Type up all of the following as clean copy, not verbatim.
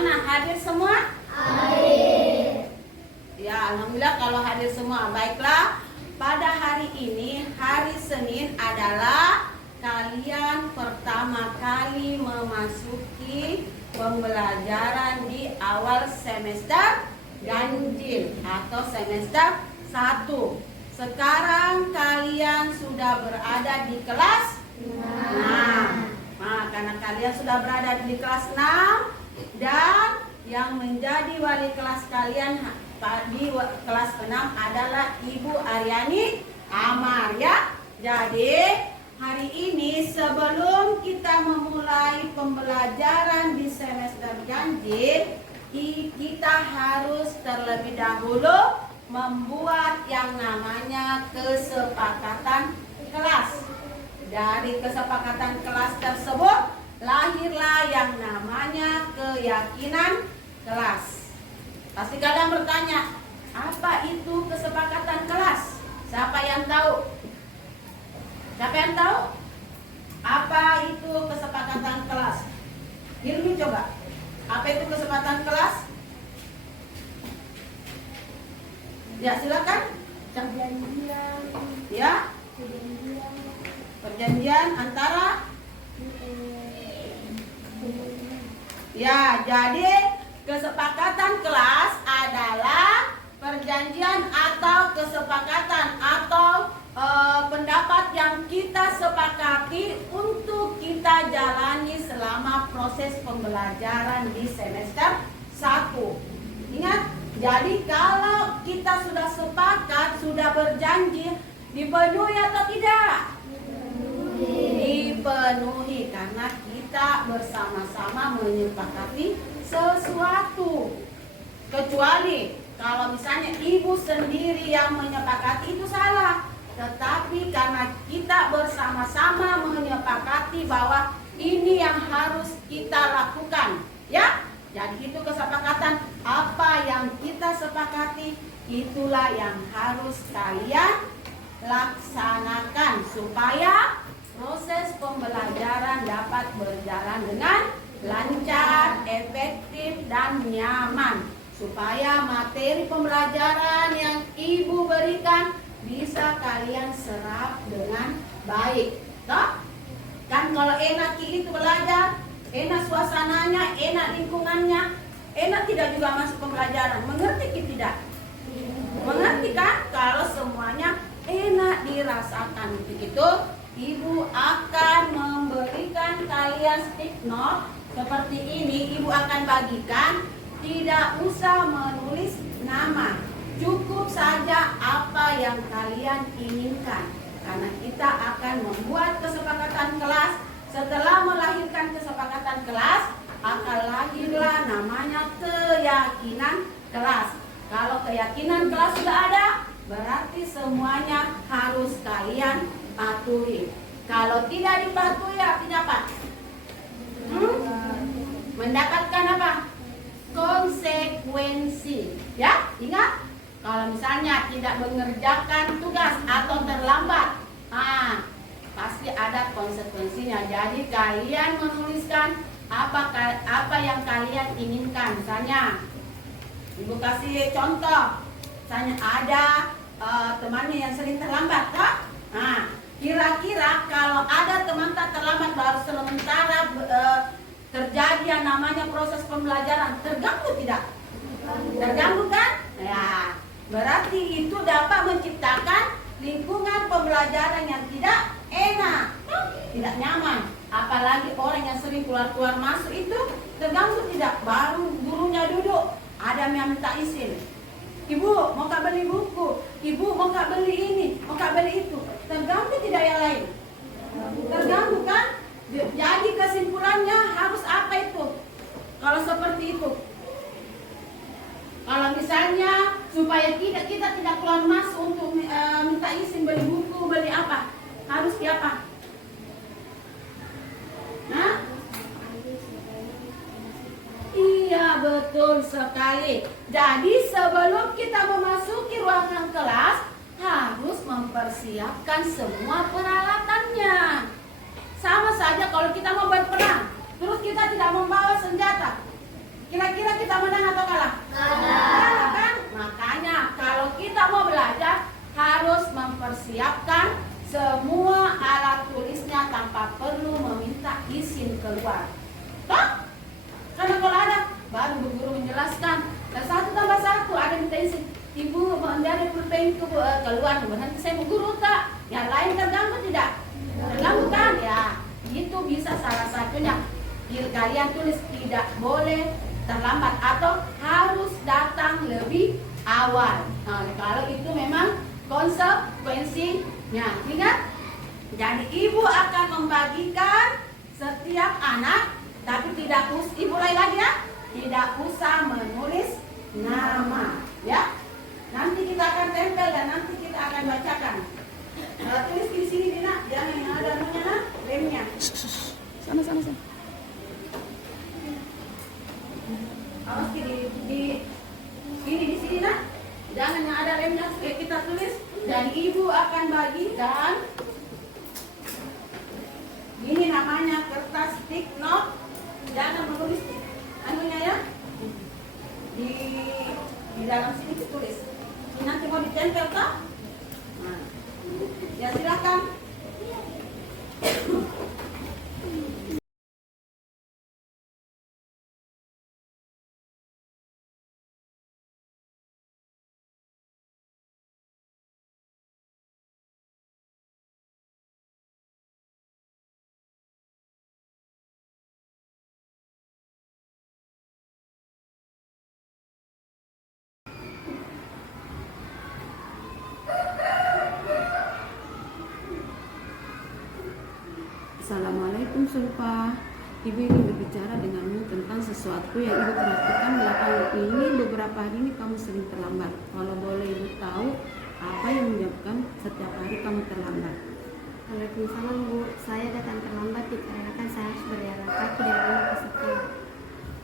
Bagaimana, hadir semua? Hadir. Ya, alhamdulillah kalau hadir semua. Baiklah, pada hari ini, hari Senin adalah kalian pertama kali memasuki pembelajaran di awal semester ganjil atau semester 1. Sekarang kalian sudah berada di kelas 6. Nah, karena kalian sudah berada di kelas 6 dan yang menjadi wali kelas kalian di kelas 6 adalah Ibu Aryani Amar ya. Jadi hari ini sebelum kita memulai pembelajaran di semester ganjil, kita harus terlebih dahulu membuat yang namanya kesepakatan kelas. Dari kesepakatan kelas tersebut lahirlah yang namanya keyakinan kelas. Pasti kalian bertanya, apa itu kesepakatan kelas? Siapa yang tahu? Siapa yang tahu? Apa itu kesepakatan kelas? Hilmi coba. Apa itu kesepakatan kelas? Ya, silakan. Perjanjian. Ya. Perjanjian antara. Ya, jadi kesepakatan kelas adalah perjanjian atau kesepakatan atau pendapat yang kita sepakati untuk kita jalani selama proses pembelajaran di semester 1. Ingat, jadi kalau kita sudah sepakat, sudah berjanji, dipenuhi atau tidak? Dipenuhi, karena kita bersama-sama menyepakati sesuatu. Kecuali kalau misalnya ibu sendiri yang menyepakati, itu salah. Tetapi karena kita bersama-sama menyepakati bahwa ini yang harus kita lakukan, ya. Jadi itu kesepakatan. Apa yang kita sepakati, itulah yang harus kalian laksanakan supaya proses pembelajaran dapat berjalan dengan lancar, efektif, dan nyaman. Supaya materi pembelajaran yang ibu berikan bisa kalian serap dengan baik. Toh? Kan kalau enak itu belajar, enak suasananya, enak lingkungannya, enak tidak juga masuk pembelajaran. Mengerti tidak? Mengerti kan? Kalau semuanya enak dirasakan. Begitu, ibu akan memberikan kalian stick note seperti ini. Ibu akan bagikan, tidak usah menulis nama, cukup saja apa yang kalian inginkan. Karena kita akan membuat kesepakatan kelas. Setelah melahirkan kesepakatan kelas, akan lahirlah namanya keyakinan kelas. Kalau keyakinan kelas sudah ada, berarti semuanya harus kalian patuhi. Kalau tidak dipatuhi, artinya apa? Mendapatkan apa? Konsekuensi. Ya, ingat. Kalau misalnya tidak mengerjakan tugas atau terlambat, pasti ada konsekuensinya. Jadi kalian menuliskan apa yang kalian inginkan. Misalnya, ibu kasih contoh. Misalnya ada temannya yang sering terlambat, toh? Kira-kira kalau ada teman tak terlambat baru sementara terjadi yang namanya proses pembelajaran, terganggu tidak? Terganggu kan? Ya, berarti itu dapat menciptakan lingkungan pembelajaran yang tidak enak, tidak nyaman. Apalagi orang yang sering keluar-keluar masuk itu terganggu tidak? Baru gurunya duduk, ada yang minta izin. Ibu, mau kak beli buku? Ibu, mau kak beli ini? Mau kak beli itu? Terganggu tidak yang lain? Terganggu kan? Jadi kesimpulannya harus apa itu? Kalau seperti itu. Kalau misalnya supaya kita tidak keluar masuk untuk minta izin beli buku, beli apa? Harus siapa? Iya, betul sekali. Jadi sebelum kita memasuki ruangan kelas, harus mempersiapkan semua peralatannya. Sama saja kalau kita mau berperang, terus kita tidak membawa senjata. Kira-kira kita menang atau kalah? Kalah kan? Makanya kalau kita mau belajar harus mempersiapkan semua alat tulisnya tanpa perlu meminta izin keluar. Toh? Karena kalau ada, baru Bu Guru menjelaskan. Dan 1+1 ada minta izin. Ibu menjadi pulpen keluar, nanti saya Bu Guru tak? Yang lain terganggu tidak? Terganggu kan? Ya, itu bisa salah satunya. Kalian tulis tidak boleh terlambat atau harus datang lebih awal. Nah, kalau itu memang konsekuensinya, ingat. Jadi ibu akan membagikan setiap anak, tapi tidak ibu lagi ya, tidak usah menulis nama, ya. Nanti kita akan tempel dan nanti kita akan bacakan. Tulis di sini Dina, jangan yang ada namanya lemnya. Sana. Awas di sini nah, jangan yang ada lemnya. Kita tulis dan ibu akan bagikan. Ini namanya kertas stick note. Jangan menulis anunya ya. Di dalam sini ditulis. Ini nanti mau ditempel kah? Nah, ya silakan. Assalamualaikum Sulfa. Ibu ingin berbicara denganmu tentang sesuatu yang ibu perhatikan belakangan ini. Beberapa hari ini kamu sering terlambat. Kalau boleh ibu tahu apa yang menyebabkan setiap hari kamu terlambat? Waalaikumsalam Bu, saya datang terlambat dikarenakan saya harus berjalan kaki dari rumah ke sekolah.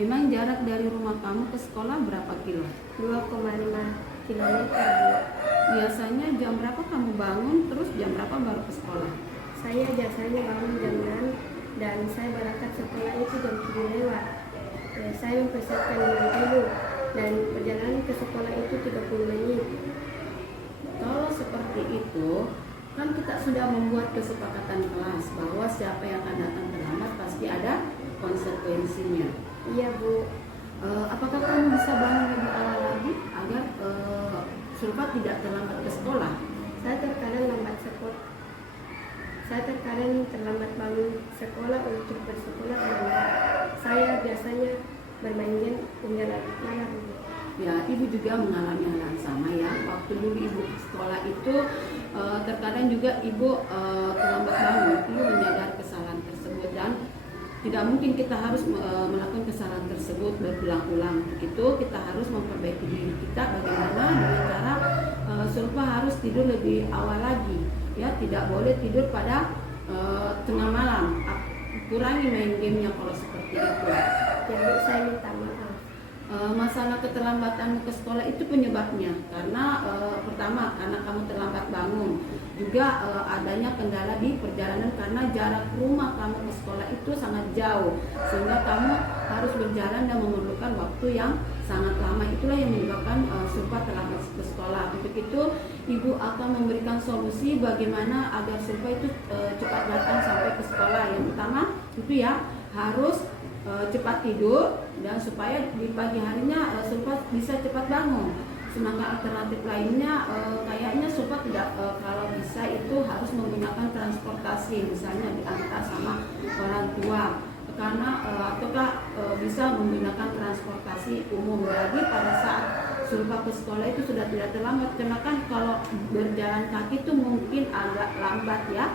Emang jarak dari rumah kamu ke sekolah berapa kilo? 2,5 kilometer Bu. Biasanya jam berapa kamu bangun, terus jam berapa baru ke sekolah? Saya biasanya bangun jam 6 dan saya berangkat sekolah itu jam 7 lewat. Saya mempersiapkan diri dulu dan perjalanan ke sekolah itu 30 menit. Kalau seperti itu, kan kita sudah membuat kesepakatan kelas bahwa siapa yang akan datang terlambat pasti ada konsekuensinya. Iya Bu. Apakah kamu bisa bangun lebih awal lagi agar Sulfa tidak terlambat ke sekolah? Saya terkadang terlambat bangun sekolah untuk bersekolah karena saya biasanya bermain game hingga malam. Ya, ibu juga mengalami hal yang sama ya. Waktu dulu ibu ke sekolah itu terkadang juga ibu terlambat bangun. Ibu menyadari kesalahan tersebut dan tidak mungkin kita harus melakukan kesalahan tersebut berulang-ulang. Begitu kita harus memperbaiki diri kita bagaimana dengan cara Sulfa harus tidur lebih awal lagi. Ya, tidak boleh tidur pada tengah malam. Kurangi main gamenya kalau seperti itu. Jadi saya minta maaf. Masalah keterlambatan ke sekolah itu penyebabnya karena pertama karena kamu terlambat bangun, juga adanya kendala di perjalanan karena jarak rumah kamu ke sekolah itu sangat jauh sehingga kamu harus berjalan dan memerlukan waktu yang sangat lama. Itulah yang menyebabkan Sulfa terlambat ke sekolah. Untuk itu ibu akan memberikan solusi bagaimana agar Sulfa itu cepat datang sampai ke sekolah. Yang pertama itu ya harus cepat tidur dan supaya di pagi harinya Sulfa bisa cepat bangun. Sedangkan alternatif lainnya kayaknya Sulfa tidak kalau bisa itu harus menggunakan transportasi, misalnya diantar sama orang tua karena ataukah bisa menggunakan transportasi umum. Jadi pada saat Sulfa ke sekolah itu sudah tidak terlambat karena kan kalau berjalan kaki itu mungkin agak lambat ya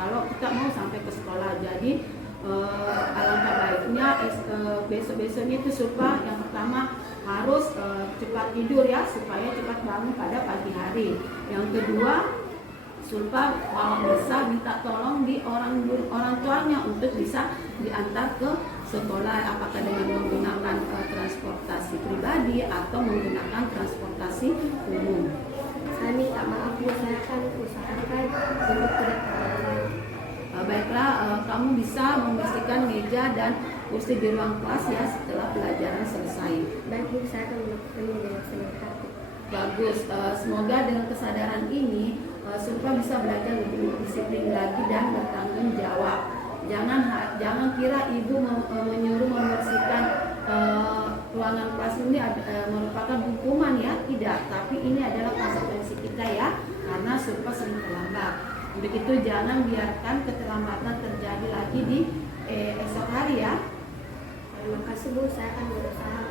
kalau kita mau sampai ke sekolah. Jadi alangkah baiknya besok-besoknya itu Sulfa yang pertama harus cepat tidur ya supaya cepat bangun pada pagi hari. Yang kedua Sulfa kalau bisa minta tolong di orang tuanya untuk bisa diantar ke sekolah, apakah dengan menggunakan transportasi pribadi atau menggunakan transportasi umum. Saya minta maaf Bu, saya akan usahakan untuk tidak terlambat. Baiklah, kamu bisa membersihkan meja dan kursi di ruang kelas ya setelah pelajaran selesai. Baik Bu, saya akan melakukannya dengan senang hati. Bagus, semoga dengan kesadaran ini Sulfa bisa belajar lebih disiplin lagi dan bertanggung jawab. Jangan kira ibu menyuruh membersihkan ruangan kelas ini merupakan hukuman ya, tidak. Tapi ini adalah konsekuensi kita ya, karena Sulfa sering terlambat. Begitu jangan biarkan keterlambatan terjadi lagi di esok hari ya. Terima kasih Bu, saya akan berusaha